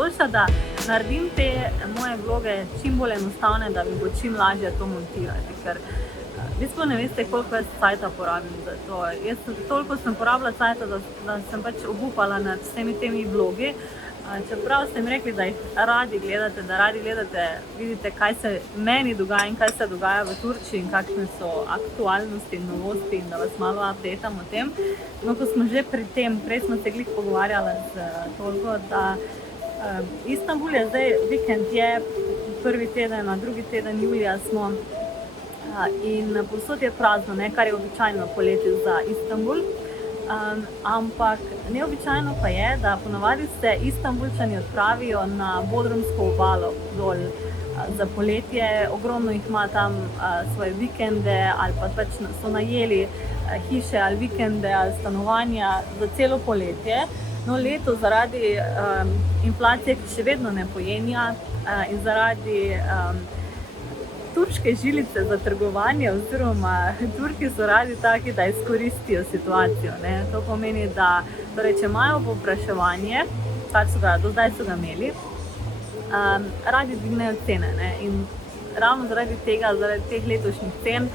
odločila, da naredim te moje vloge čim bolj enostavne, da mi bo čim lažje to montirati, ker v bistvu ne veste, koliko jaz cajta porabim za to. Toliko sem porabila cajta, da sem pač obupala nad vsemi temi vlogi. Čeprav ste mi rekli, da jih radi gledate, vidite, kaj se meni dogaja in kaj se dogaja v Turčiji in kakšne so aktualnosti in novosti in da vas malo updatam o tem. No, ko smo že pri tem, prej smo se glih pogovarjala z Tolgo, da Istanbul je zdaj, vikend je, prvi teden, a drugi teden julija smo in povsod je prazno, kar je običajno poleti za Istanbul. Ampak neobičajno pa je, da ponavadi se Istanbulčani odpravijo na Bodrumsko obalo dol za poletje. Ogromno jih ima tam svoje vikende ali pa pač so najeli hiše ali vikende ali stanovanja za celo poletje. No, letos zaradi inflacije, ki še vedno ne pojenja in zaradi turške žilice za trgovanje oziroma Turki so radi taki, da izkoristijo situacijo. To pomeni, da torej, če imajo povpraševanje, kar do zdaj so ga imeli, radi dvignejo cene. In ravno zaradi tega, zaradi teh letošnjih cen,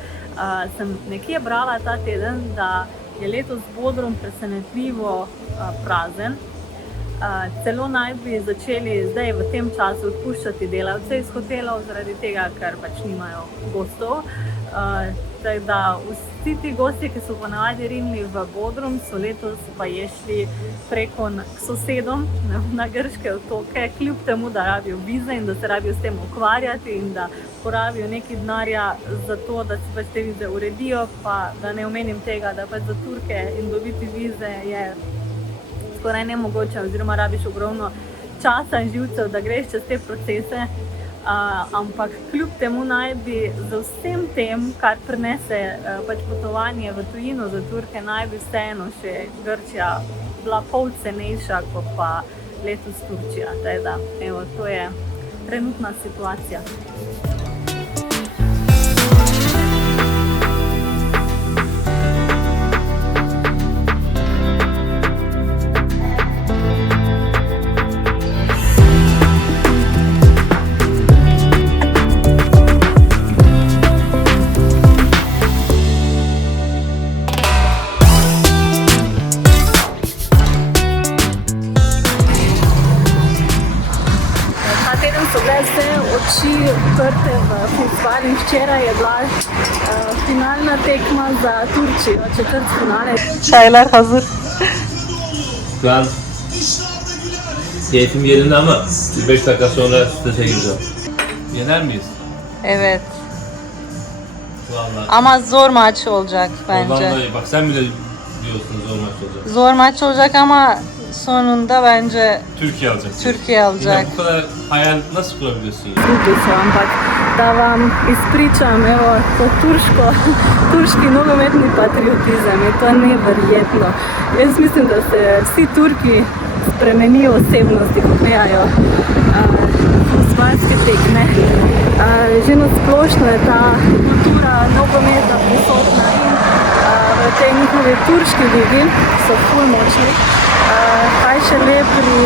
sem nekje brala ta teden, da je letos Bodrum presenetljivo prazen. Celo naj bi začeli zdaj v tem času odpuščati delavce iz hotelov zaradi tega, ker pač nimajo gostov. Tako da vsi ti gosti, ki so ponavadi rinili v Bodrum, so letos pa je šli preko k sosedom na grške otoke, kljub temu, da rabijo vize in da se rabijo s tem ukvarjati in da porabijo nekaj denarja za to, da si pač te vize uredijo, pa da ne omenim tega, da pač za Turke in dobiti vize je skoraj nemogoče, oziroma rabiš ogromno časa in živcev, da greš čez te procese, ampak kljub temu naj bi za vsem tem, kar prinese pač potovanje v tujino za Turke, naj bi vseeno še Grčija bila pol cenejša kot pa letos Turčija. Teda, evo, to je trenutna situacija. Oči odprte v festivalu in včeraj je bila finalna tekma za Turčijo, četvrtfinale. Çaylar hazır. Şu an keyfim yerinde ama 5 dakika sonra strese gireceğim. Yener miyiz? Evet. Vallahi. Ama zor maç olacak bence. Vallahi bak sen bile diyorsun zor maç olacak. Zor maç olacak ama sonunda bence Türkiye alacak. Türkiye alacak. Yine bu kadar hayal nasıl kurabiliyorsun ya? Ampak da vam izpričam, evo, to turški nogometni patriotizem, je to neverjetno. Jaz mislim, da se vsi Turki spremenijo osebnosti, ko gledajo festivalske tekme. Že nasplošno je ta kultura nogometa prisotna in v tej njihovi turški ligi so ful močni. Kaj šele pri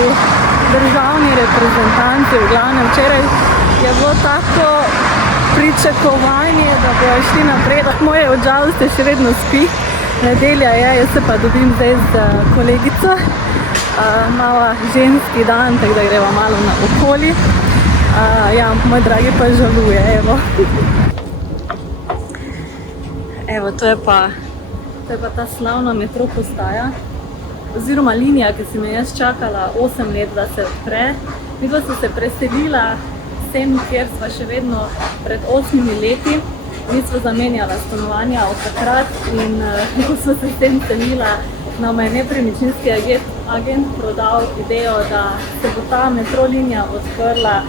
državni reprezentanci, v glavnem včeraj je bilo tako pričakovanje, da bojo šli naprej, da moje odžalosti še vedno spi. Nedelja je, jaz se pa dobim zdaj z kolegico, malo ženski dan, tako da greva malo na okoli. Ja, moj dragi pa žaluje, evo. Evo, to je pa ta slavna metro postaja, oziroma linija, ki sem jo jaz čakala 8 let, da se odpre. Midva sta se preselila sem, kjer sva še vedno pred 8 leti. Nisva zamenjala stanovanja od takrat in ko sva se s tem selila, nam je nepremičninski agent prodal idejo, da se bo ta metro linija odprla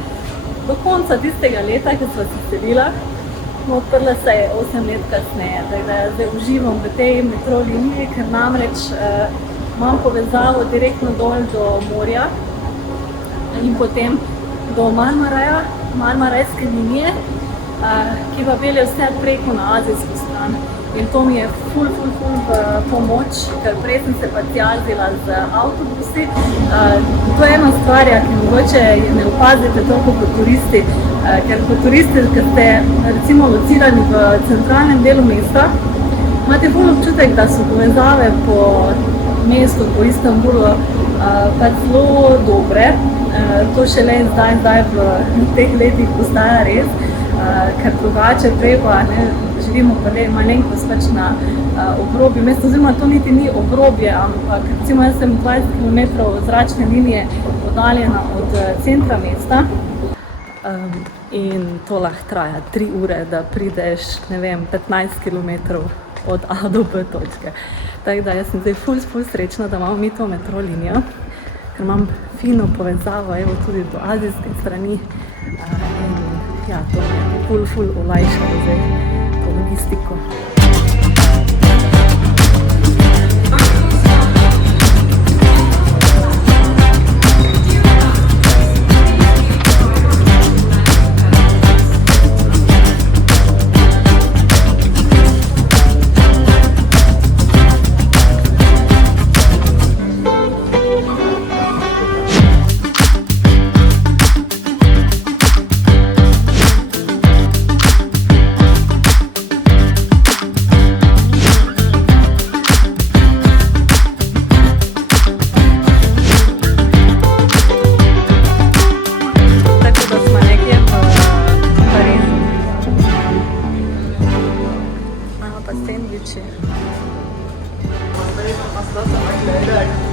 do konca tistega leta, ki sva se selila. Odprla se je 8 let kasneje, tako da zdaj uživam v tej metro liniji, ker namreč imam povezavo direktno dol do morja in potem do Marmarajske linije, ki pa pelje vse preko na azijsko stran. In to mi je ful v pomoč, ker prej sem se pa tjazila z avtobusi. To je ena stvar, ki mogoče ne opazite toliko kot turisti, ker kot turisti, ker ste recimo locirani v centralnem delu mesta, imate ful občutek, da so povezave po mestu, po Istanbulu pač zelo dobre. To šele zdaj v teh letih postaja res, ker drugače prej pa živimo pa malenkost pač na obrobju mesta, oziroma to niti ni obrobje, ampak recimo jaz sem 20 km zračne linije oddaljena od centra mesta. In to lahko traja 3 ure, da prideš, 15 km od A do B točke. Tako da jaz sem zdaj ful srečna, da imamo mi to metro linijo, ker imam fino povezavo, evo tudi do azijske strani. In ja, to me ful olajšalo zdaj to logistiko.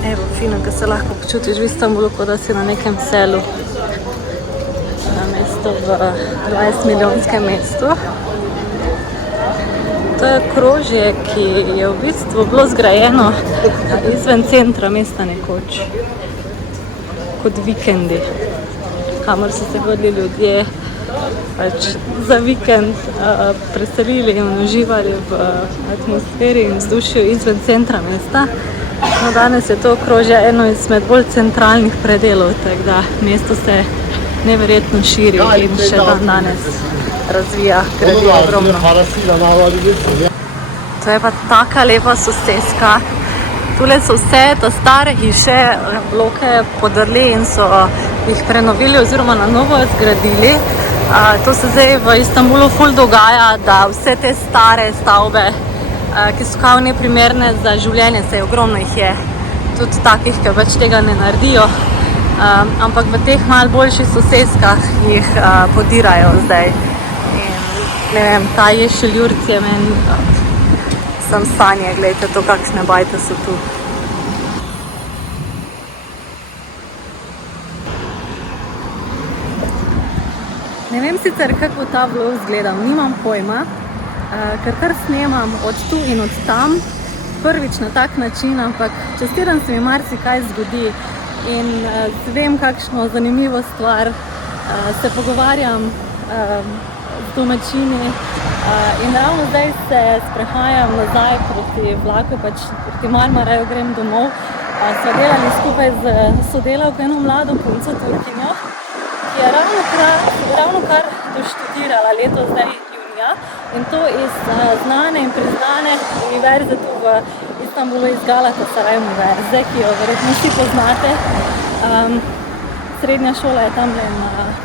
Evo, fino, da se lahko počutiš v Istanbulu, kot da si na nekem selu. Namesto v 20-milijonskem mestu. To je krožje, ki je v bistvu bilo zgrajeno izven centra mesta nekoč. Kot vikendi, kamor so se hodili ljudje pač za vikend preselili in uživali v atmosferi in vzdušju izven centra mesta. No, danes je to okrožje eno izmed bolj centralnih predelov, tako da mesto se neverjetno širi in še danes razvija, gradi ogromno. To je pa taka lepa soseska. Tule so vse te stare hiše, bloke podrli in so jih prenovili oziroma na novo zgradili. To se zdaj v Istanbulu ful dogaja, da vse te stare stavbe, ki so kao neprimerne za življenje, saj ogromno jih je tudi takih, ki pač tega ne naredijo, ampak v teh malo boljših soseskah jih podirajo zdaj. In ne vem, ta Ješeljurt je meni sam sanje, gledajte to, kakšne bajte so tu. Ne vem sicer, kako ta vlog izgledam, nimam pojma, ker kar snemam od tu in od tam, prvič na tak način, ampak čez teden se mi marsikaj zgodi in vem kakšno zanimivo stvar, se pogovarjam z domačini in ravno zdaj se sprehajam nazaj proti vlaku, pač proti Marmaraju grem domov. Sva delali skupaj z sodelavko eno mlado punco, Turkinjo, ki je ravno kar doštudirala leto zdaj junija in to iz znane in priznane univerze tu v Istanbulu, iz Galatasaray univerze, ki jo verjetno vsi poznate. Srednja šola je tam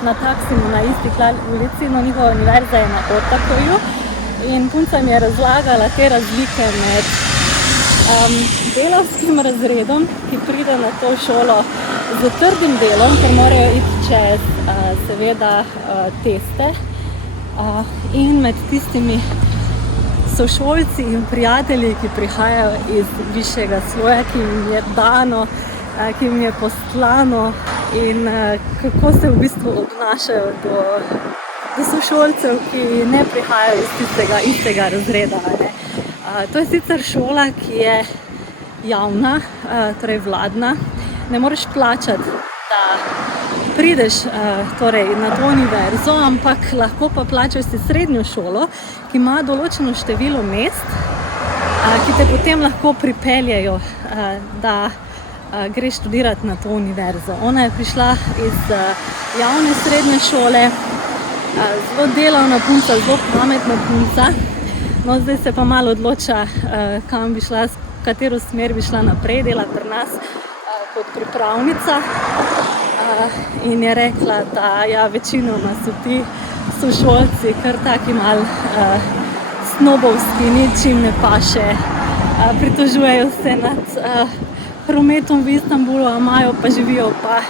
na Taksimu, na isti ulici, no njihova univerza je na Ortakoju in punca mi je razlagala te razlike med delavskim razredom, ki pride na to šolo z trdim delom, ker morajo iti čez seveda teste, in med tistimi sošolci in prijatelji, ki prihajajo iz višjega sloja, ki jim je dano, ki jim je poslano in kako se v bistvu obnašajo do sošolcev, ki ne prihajajo iz tistega istega razreda. To je sicer šola, ki je javna, torej vladna. Ne moreš plačati, da prideš torej na to univerzo, ampak lahko pa plačaš si srednjo šolo, ki ima določeno število mest, ki te potem lahko pripeljejo, da greš študirati na to univerzo. Ona je prišla iz javne srednje šole, zelo delavna punca, zelo pametna punca. No, zdaj se pa malo odloča, kam bi šla, katero smer bi šla naprej, dela pri nas kot pripravnica. In je rekla, da ja, večinoma so ti sošolci kar taki malo snobovski, ničim ne paše, pritožujejo se nad prometom v Istanbulu, pa živijo pa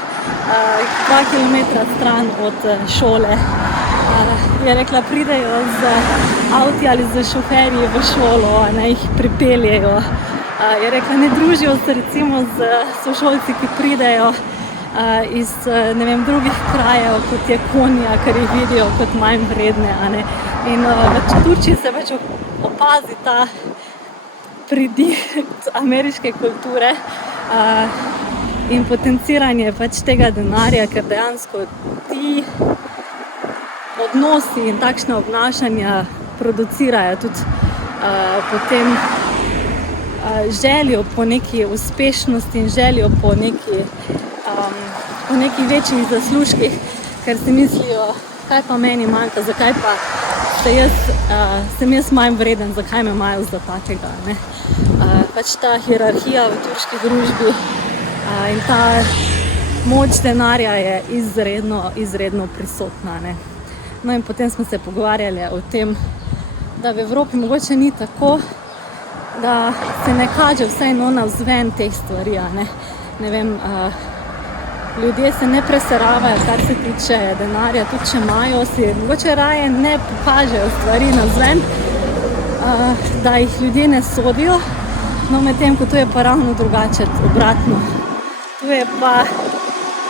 2 kilometra stran od šole. Je rekla, pridejo z avti ali z šoferji v šolo, ne jih pripeljejo. Je rekla, ne družijo se recimo z sošolci, ki pridejo iz ne vem, drugih krajev, kot je Konja, ker jih vidijo kot manj vredne. Ne? In v Turčiji se pač opazi ta pridih ameriške kulture in potenciranje pač tega denarja, ker dejansko ti odnosi in takšna obnašanja producirajo tudi potem željo po neki uspešnosti in željo po nekih večjih zaslužkih, ker si mislijo, kaj pa meni manjka, zakaj pa sem jaz manj vreden, zakaj me imajo za takega. Ne? Pač ta hierarhija v turški družbi in ta moč denarja je izredno prisotna. Ne? No in potem smo se pogovarjali o tem, da v Evropi mogoče ni tako, da se ne kaže vsaj navzven teh stvari. Ne vem, ljudje se ne preseravajo, kar se tiče denarja, tudi če imajo, si mogoče raje ne pokažejo stvari navzven, da jih ljudje ne sodijo, no medtem ko tu je pa ravno drugače, obratno. Tu je pa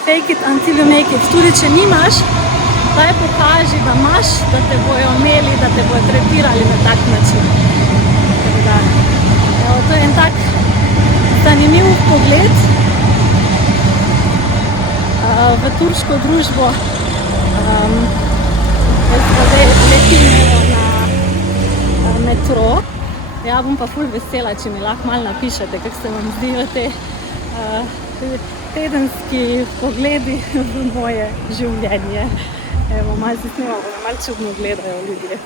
fake it until you make it. Tudi če nimaš, daj pokaži, da imaš, da te bojo imeli, da te bojo tretirali na tak način. To je en tak zanimiv pogled v turško družbo. Jaz pa zdaj letim na metro. Ja, bom pa ful vesela, če mi lahko malo napišete, kako se vam zdi v te tedenski pogledi v moje življenje. Evo, malo se snimamo, malo čudno gledajo ljudje.